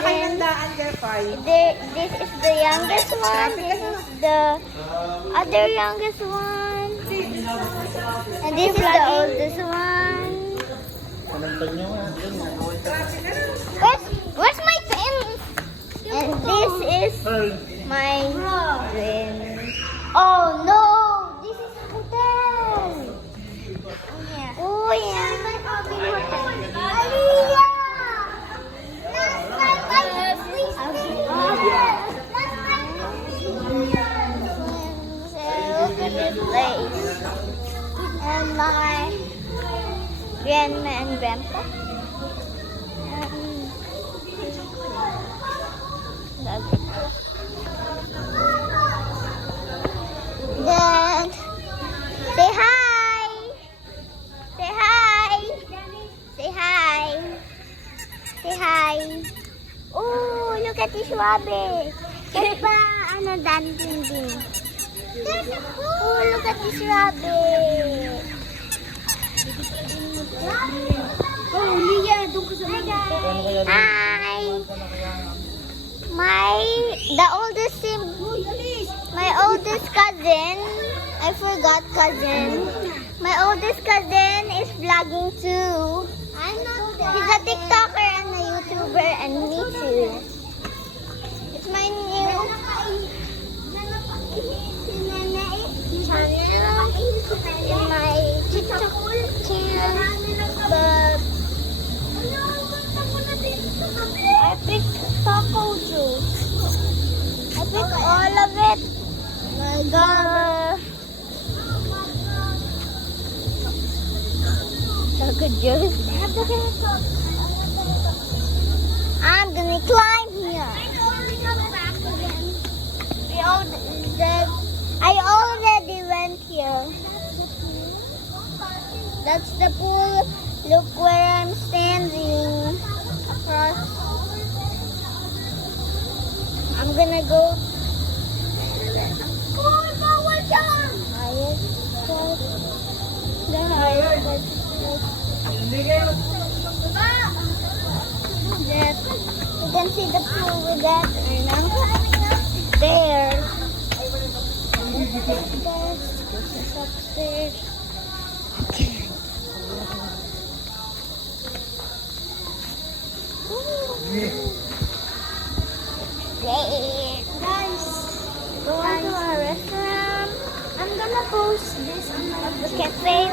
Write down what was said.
kanilang daan, Jeffy. This is the youngest one. This is the other youngest one. And this is the oldest one. Where's my pen? And this is my twin. Oh no! This is a hotel. Oh yeah. Aliyah! Look at this place. And my grandma and grandpa. Then say hi. Say hi. Say hi. Say hi. Oh, look at this rabbit. There's pa dancing din. Oh, look at this rabbit. Oh, Leah, doon ka sa mga. Hi. My oldest cousin, I forgot cousin. My oldest cousin is vlogging too. He's a TikToker and a YouTuber and me too. It's my new channel in my TikTok channel. But I picked taco juice. I picked all of it. My God. Taco juice. I'm gonna climb here. I already went here. That's the pool. Look where I'm standing. Across. I'm gonna go. The highest. You can see the pool with that. There. This is upstairs. Guys, going to a restaurant. I'm gonna post this on my cafe.